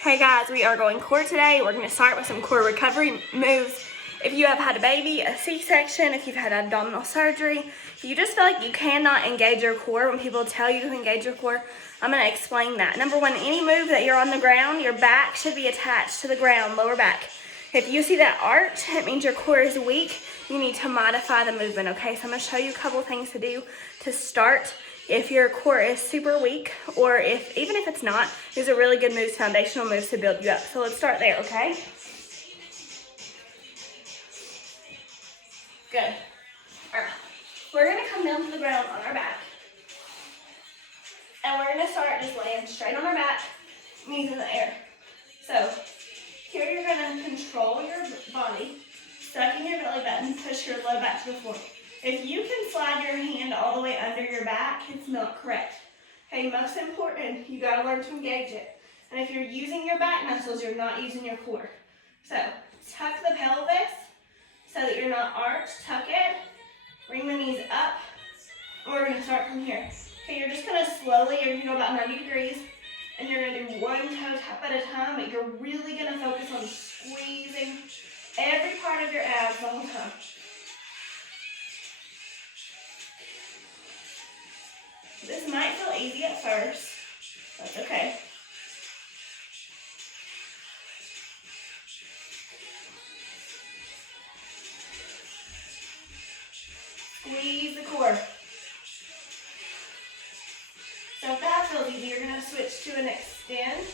Hey guys, we are going core today. We're going to start with some core recovery moves. If you have had a baby, a C-section, if you've had abdominal surgery, if you just feel like you cannot engage your core when people tell you to engage your core, I'm going to explain that. Number one, any move that you're on the ground, your back should be attached to the ground, lower back. If you see that arch, it means your core is weak. You need to modify the movement, okay? So I'm going to show you a couple things to do to start. If your core is super weak, or even if it's not, these are really good moves, foundational moves to build you up. So let's start there, okay? Good. All right. We're going to come down to the ground on our back. And we're going to start just laying straight on our back, knees in the air. So here you're going to control your body, stuck in your belly button, push your low back to the floor. If you can slide your hand all the way under your back, it's not correct. Okay, most important, you gotta learn to engage it. And if you're using your back muscles, you're not using your core. So tuck the pelvis so that you're not arched, tuck it, bring the knees up, and we're gonna start from here. Okay, you're just gonna slowly, you're gonna go about 90 degrees, and you're gonna do one toe tap at a time, but you're really gonna focus on squeezing every part of your abs the whole time. This might feel easy at first. That's okay. Squeeze the core. So if that feels easy, you're going to switch to an extend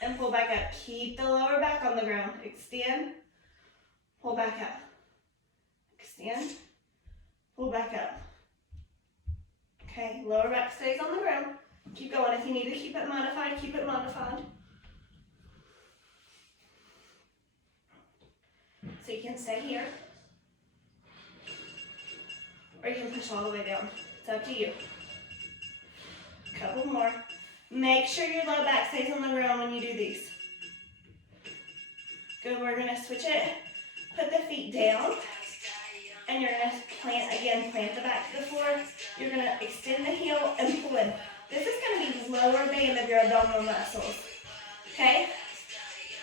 and pull back up. Keep the lower back on the ground. Extend, pull back up. Extend, pull back up. Okay, lower back stays on the ground. Keep going. If you need to keep it modified, keep it modified. So you can stay here. Or you can push all the way down. It's up to you. Couple more. Make sure your low back stays on the ground when you do these. Good, we're gonna switch it. Put the feet down. And you're gonna plant the back to the floor. You're gonna extend the heel and pull in. This is gonna be lower band of your abdominal muscles, okay?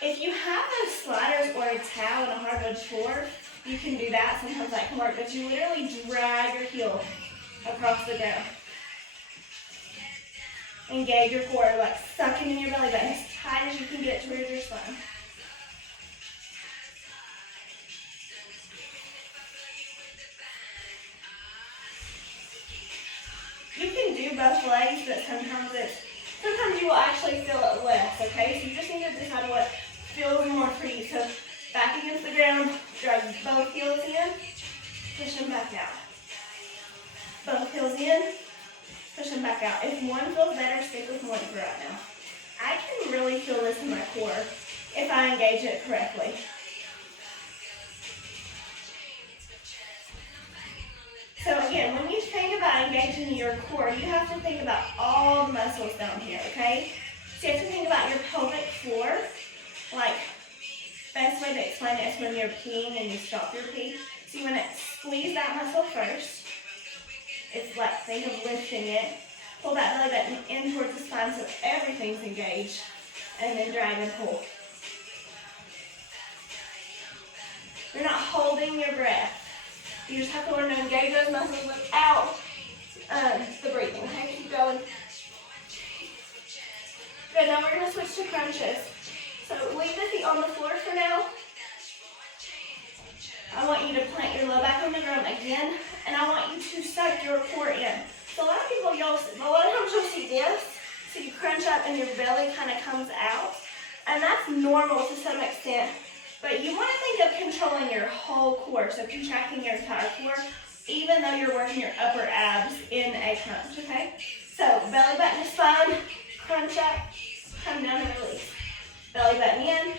If you have those sliders or a towel and a hardwood floor, you can do that. Sometimes that can work, but you literally drag your heel across the ground. Engage your core, like sucking in your belly button as tight as you can get it towards your spine. You can do both legs, but sometimes you will actually feel it less, okay? So you just need to decide what feels more for you. So back against the ground, drag both heels in, push them back out. Both heels in, push them back out. If one feels better, stick with one for right now. I can really feel this in my core if I engage it correctly. So again, when you think about engaging your core, you have to think about all the muscles down here, okay? So you have to think about your pelvic floor. Like, best way to explain it is when you're peeing and you stop your pee. So you want to squeeze that muscle first. It's like, think of lifting it. Pull that belly button in towards the spine so everything's engaged. And then drag and pull. You're not holding your breath. You just have to learn to engage those muscles without the breathing, okay? Keep going. Good, now we're going to switch to crunches. So leave the feet on the floor for now. I want you to plant your low back on the ground again, and I want you to suck your core in. So a lot of times you'll see this, so you crunch up and your belly kind of comes out, and that's normal to some extent. But you want to think of controlling your whole core, so contracting your entire core, even though you're working your upper abs in a crunch, okay? So belly button to spine, crunch up, come down and release. Belly button in,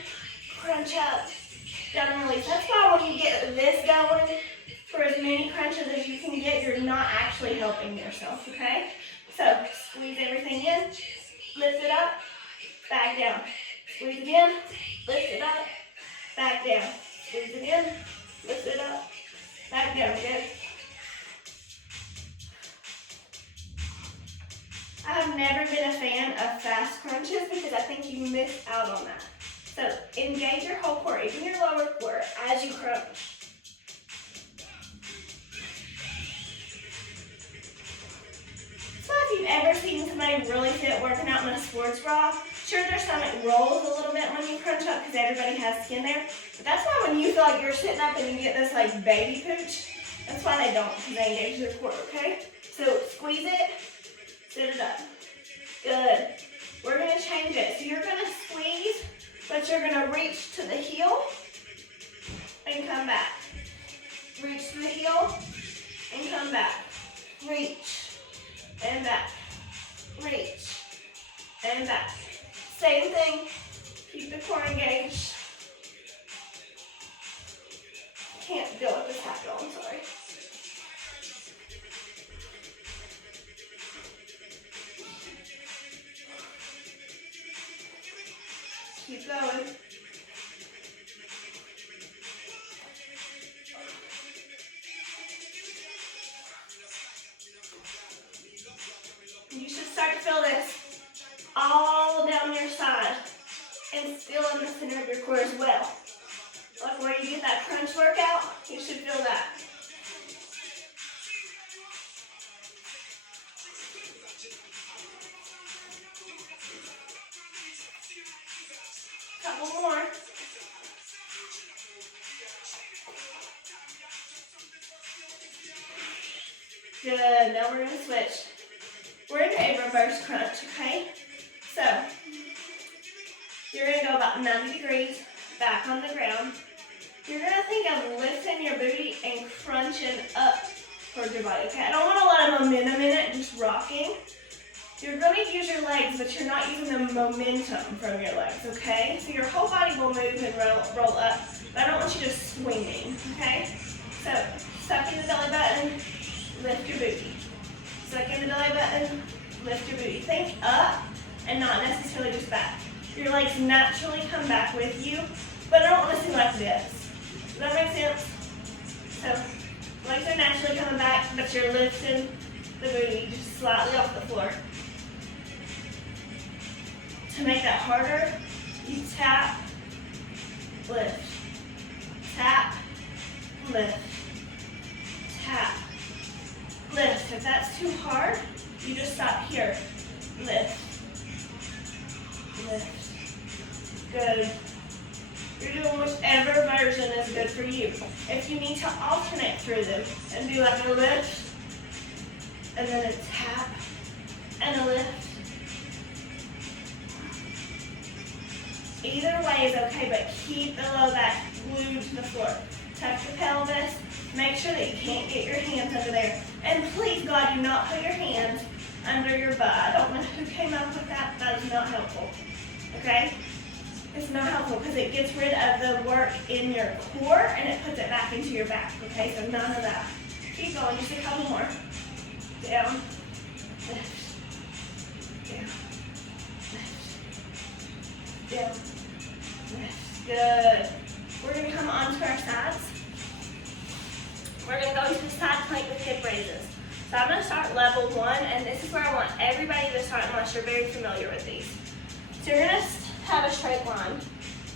crunch up, down and release. That's why when you get this going, for as many crunches as you can get, you're not actually helping yourself, okay? So squeeze everything in, lift it up, back down. Squeeze it in, lift it up, back down. Squeeze it in, lift it up, back down. Good. I have never been a fan of fast crunches because I think you you miss out on that. So engage your whole core, even your lower core, as you crunch. So if you've ever seen somebody really fit working out in a sports bra, sure their stomach rolls a little bit when you crunch up because everybody has skin there. But that's why when you feel like you're sitting up and you get this like baby pooch, that's why they don't, because they engage their core, okay? So squeeze it, sit it up. Good. We're gonna change it. So you're gonna squeeze, but you're gonna reach to the heel and come back. Reach to the heel and come back. Reach and back. Reach and back. Same thing. Keep the core engaged. Can't deal with this hat though, I'm sorry. Keep going. You should start to feel this all down your side and still in the center of your core as well. Like where you get that crunch workout, you should feel that. Couple more. Good, now we're gonna switch. We're in a reverse crunch, okay? So, you're gonna go about 90 degrees back on the ground. You're gonna think of lifting your booty and crunching up towards your body, okay? I don't want a lot of momentum in it, just rocking. You're gonna use your legs, but you're not using the momentum from your legs, okay? So your whole body will move and roll up, but I don't want you just swinging, okay? So, suck in the belly button, lift your booty. Suck in the belly button, lift your booty. Think up and not necessarily just back. Your legs naturally come back with you, but I don't want to seem like this. Does that make sense? So, legs are naturally coming back, but you're lifting the booty just slightly off the floor. To make that harder, you tap, lift, tap, lift, tap, lift. If that's too hard, you just stop here. Lift, lift. Good. You're doing whichever version is good for you. If you need to alternate through them and do like a lift, and then a tap, and a lift. Either way is okay, but keep the low back glued to the floor. Tuck the pelvis. Make sure that you can't get your hands under there. And please, God, do not put your hands under your butt. I don't know who came up with that. That is not helpful. Okay? It's not helpful because it gets rid of the work in your core and it puts it back into your back. Okay? So none of that. Keep going. Just a couple more. Down. Lift. Down. Lift. Down. Lift. Good. We're going to come onto our sides. We're going to go into side plank with hip raises. So I'm going to start level 1, and this is where I want everybody to start unless you're very familiar with these. So you're going to have a straight line,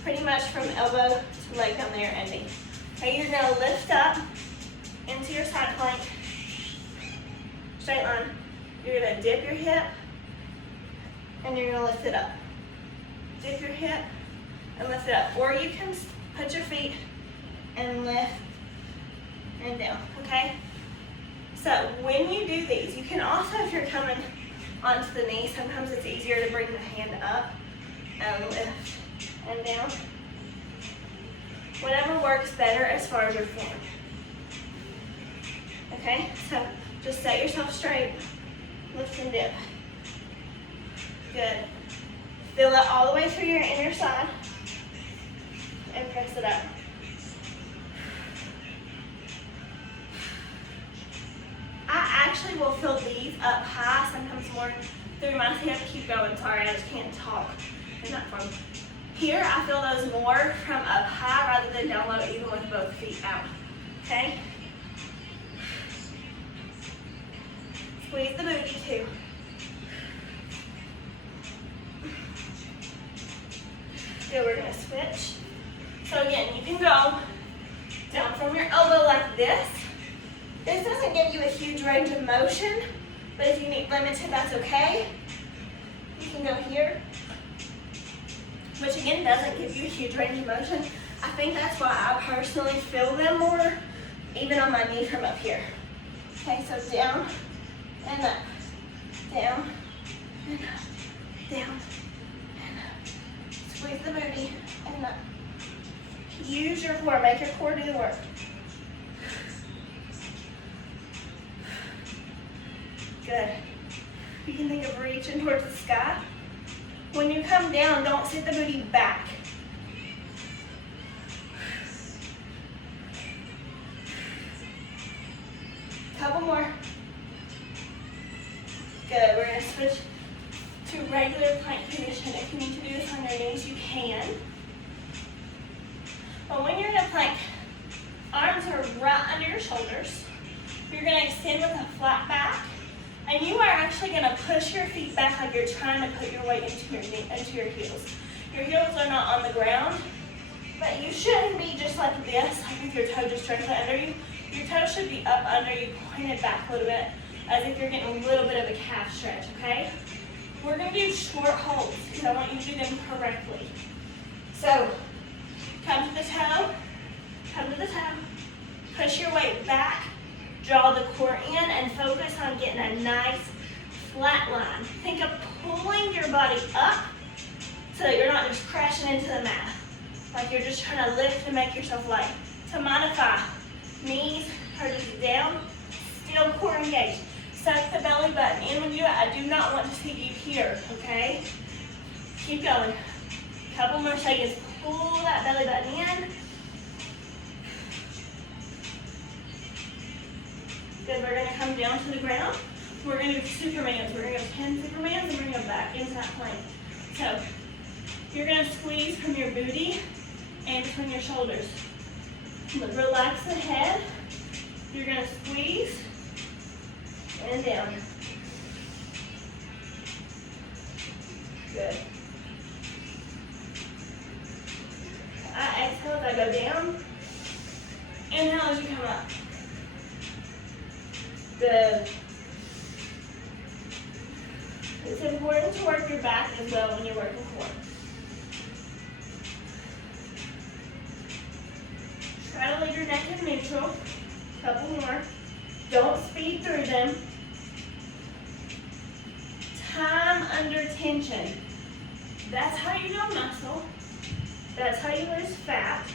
pretty much from elbow to leg down there and knee. Okay, you're going to lift up into your side plank, straight line. You're going to dip your hip, and you're going to lift it up. Dip your hip and lift it up. Or you can put your feet and lift and down, okay? So when you do these, you can also, if you're coming onto the knee, sometimes it's easier to bring the hand up and lift and down. Whatever works better as far as your form. Okay, so just set yourself straight, lift and dip. Good. Feel it all the way through your inner side and press it up. I actually will feel these up high, sometimes more through my hip. Keep going, sorry, I just can't talk. Isn't that fun? Here, I feel those more from up high rather than down low, even with both feet out. Okay? Squeeze the booty too. Good, we're gonna switch. So again, you can go down from your elbow like this. This doesn't give you a huge range of motion, but if you need limited, that's okay. You can go here, which again doesn't give you a huge range of motion. I think that's why I personally feel them more, even on my knee from up here. Okay, so down and up, down and up, down and up. Squeeze the booty and up. Use your core, make your core do the work. Good. You can think of reaching towards the sky. When you come down, don't sit the booty back. Couple more. Good. We're going to switch to regular plank position. If you need to do this on your knees, you can. But when you're in a plank, arms are right under your shoulders. You're going to extend with a flat back. And you are actually going to push your feet back like you're trying to put your weight into your heels. Your heels are not on the ground, but you shouldn't be just like this, like with your toe just directly under you. Your toe should be up under you, pointed back a little bit, as if you're getting a little bit of a calf stretch, okay? We're going to do short holds, because I want you to do them correctly. So, come to the toe, push your weight back, draw the core in, and focus on getting a nice flat line. Think of pulling your body up so that you're not just crashing into the mat. Like you're just trying to lift and make yourself light. To modify, knees are just down, still core engaged. Suck the belly button in when you do it. I do not want to see you here, okay? Keep going. Couple more seconds. Pull that belly button in. Good, we're gonna come down to the ground. We're gonna do Supermans. We're gonna go 10 Supermans and we're gonna go back into that plank. So, you're gonna squeeze from your booty and between your shoulders. Relax the head. You're gonna squeeze and down. Good. I exhale as I go down. Inhale as you come up. Good. It's important to work your back as well when you're working core. Try to leave your neck in neutral. Couple more. Don't speed through them. Time under tension. That's how you build muscle. That's how you lose fat.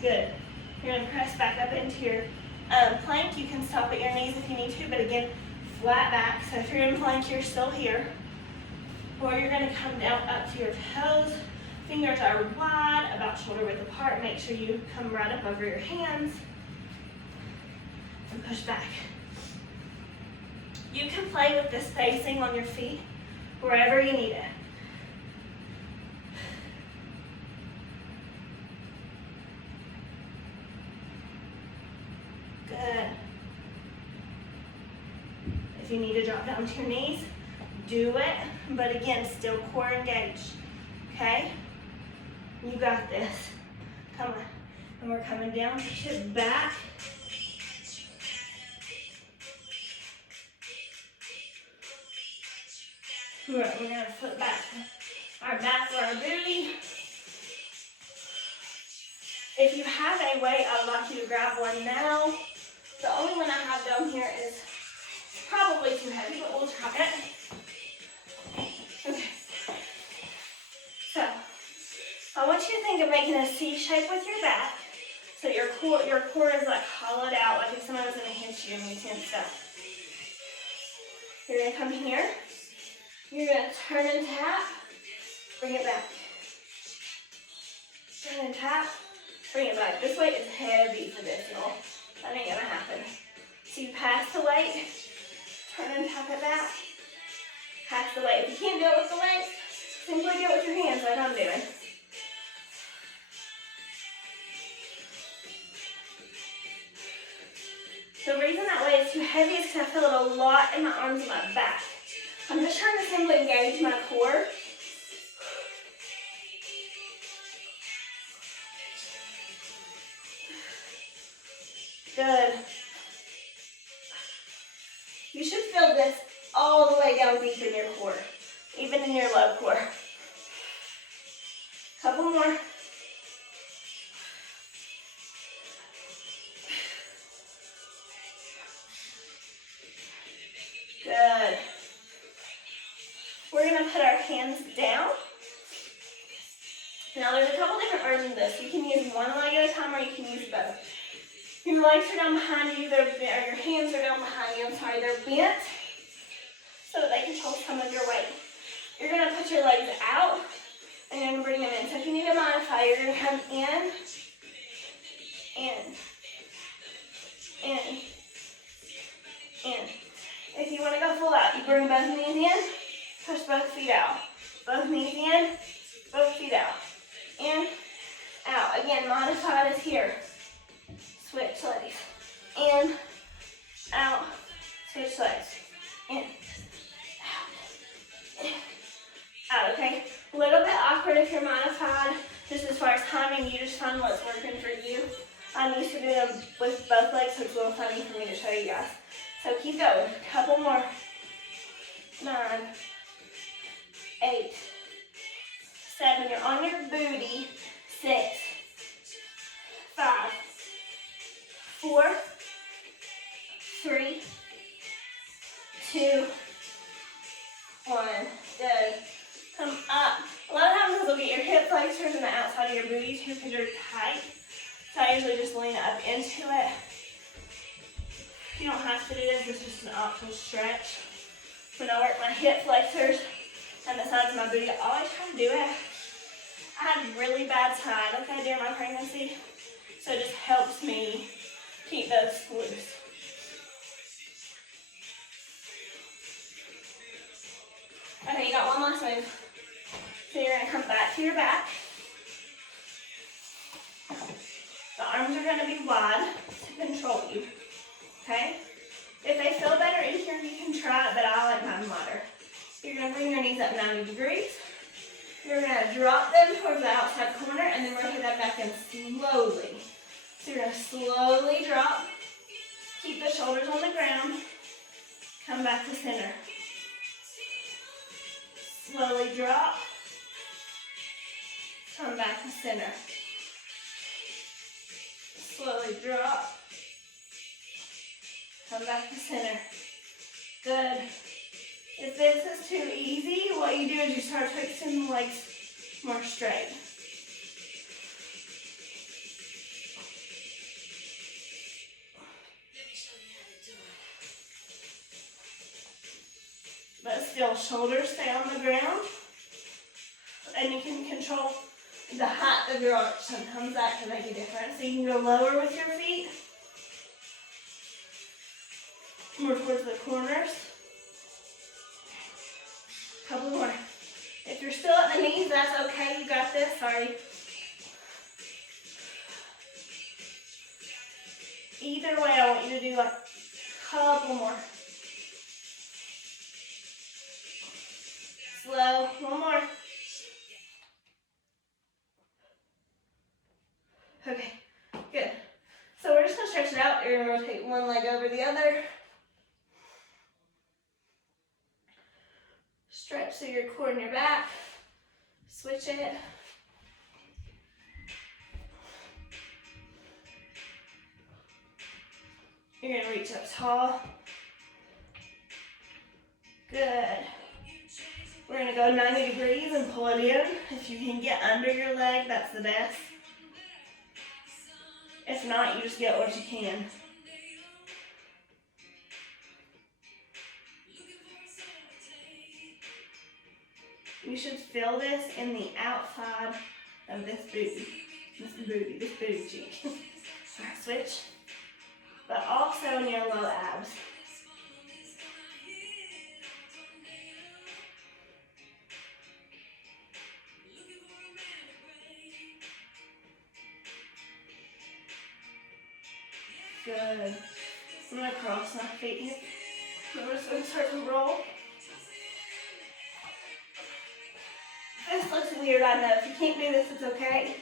Good. You're going to press back up into your plank. You can stop at your knees if you need to, but again, flat back. So if you're in plank, you're still here. Or you're going to come down up to your toes. Fingers are wide, about shoulder width apart. Make sure you come right up over your hands. And push back. You can play with the spacing on your feet wherever you need it. Good. If you need to drop down to your knees, do it. But again, still core engaged. Okay? You got this. Come on. And we're coming down, push it back. We're going to flip back our back or our booty. If you have a weight, I would like you to grab one now. The only one I have down here is probably too heavy, but we'll try it. Okay. So, I want you to think of making a C shape with your back. So your core is like hollowed out, like if someone was going to hit you and you tensed up. You're going to come here. You're going to turn and tap. Bring it back. Turn and tap. Bring it back. This weight is heavy for this, y'all. That ain't gonna happen. So you pass the weight, turn and tap it back. Pass the weight. If you can't do it with the weight, simply do it with your hands like I'm doing. The reason that weight is too heavy is because I feel it a lot in my arms and my back. I'm just trying to simply engage my core this all the way down deep in your core, even in your low core. Couple more. Good. We're gonna put our hands down. Now there's a couple different versions of this. You can use one leg at a time, or you can use both. Your legs are down behind you, or your hands are down behind you, they're bent so that they control some of your weight. You're gonna put your legs out and you're gonna bring them in. So if you need to modify, you're gonna come in, in. If you wanna go full out, you bring both knees in, push both feet out. Both knees in, both feet out. In, out. Again, modified is here. Switch legs. In, out, switch legs. In, out, okay? A little bit awkward if you're modified, just as far as timing, you just find what's working for you. I'm used to doing them with both legs, so it's a little funny for me to show you guys. So keep going, couple more. 9, 8, 7, you're on your booty. 6, 5, 4, 3, 2, 1. Good. Come up. A lot of times this will get your hip flexors and the outside of your booty too because you're tight. So I usually just lean up into it. You don't have to do this, it's just an optional stretch. When I work my hip flexors and the sides of my booty, I always try to do it. I had really bad sciatica during my pregnancy, so it just helps me keep those loose. Okay, you got one last move. So you're gonna come back to your back. The arms are gonna be wide to control you, okay? If they feel better in here, you can try it, but I like mine wider. You're gonna bring your knees up 90 degrees. You're gonna drop them towards the outside corner, and then we're gonna hit that back in slowly. So you're gonna slowly drop. Keep the shoulders on the ground. Come back to center. Slowly drop. Come back to center. Slowly drop. Come back to center. Good. If this is too easy, what you do is you start twisting the legs more straight. But still, shoulders stay on the ground. And you can control the height of your arch. Sometimes that can make a difference. So you can go lower with your feet. More towards the corners. Couple more. If you're still at the knees, that's okay. You got this. Sorry. Either way, I want you to do like a couple more. Slow. One more. Okay. Good. So we're just going to stretch it out. You're going to rotate one leg over the other. Stretch through your core and your back. Switch it. You're going to reach up tall. Good. We're going to go 90 degrees and pull it in. If you can get under your leg, that's the best. If not, you just get what you can. You should feel this in the outside of this booty. This booty cheek. Alright, switch. But also in your low abs. Good. I'm going to cross my feet here. I'm just going to start to roll. This looks weird, I know. If you can't do this, it's okay.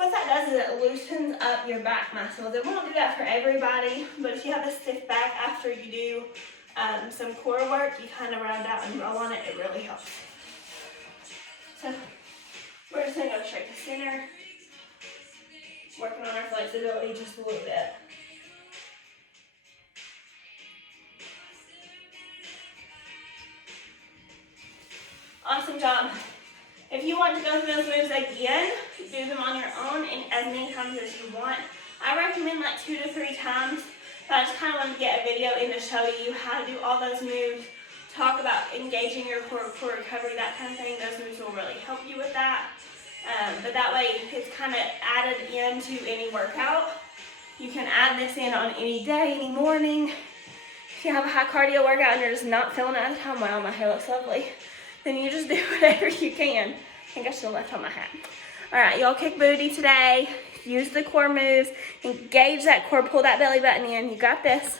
what that does is it loosens up your back muscles. And we don't do that for everybody, but if you have a stiff back after you do some core work, you kind of round out and roll on it, it really helps. So we're just gonna go straight to center, working on our flexibility just a little bit. Awesome job. If you want to go through those moves again, do them on your own and as many times as you want. I recommend like 2 to 3 times, but I just kind of wanted to get a video in to show you how to do all those moves, talk about engaging your core recovery, that kind of thing. Those moves will really help you with that. But that way it's kind of added into any workout. You can add this in on any day, any morning. If you have a high cardio workout and you're just not feeling it at the time, wow, my hair looks lovely, then you just do whatever you can. I think I should have left on my hat. All right, y'all kick booty today. Use the core moves. Engage that core, pull that belly button in. You got this.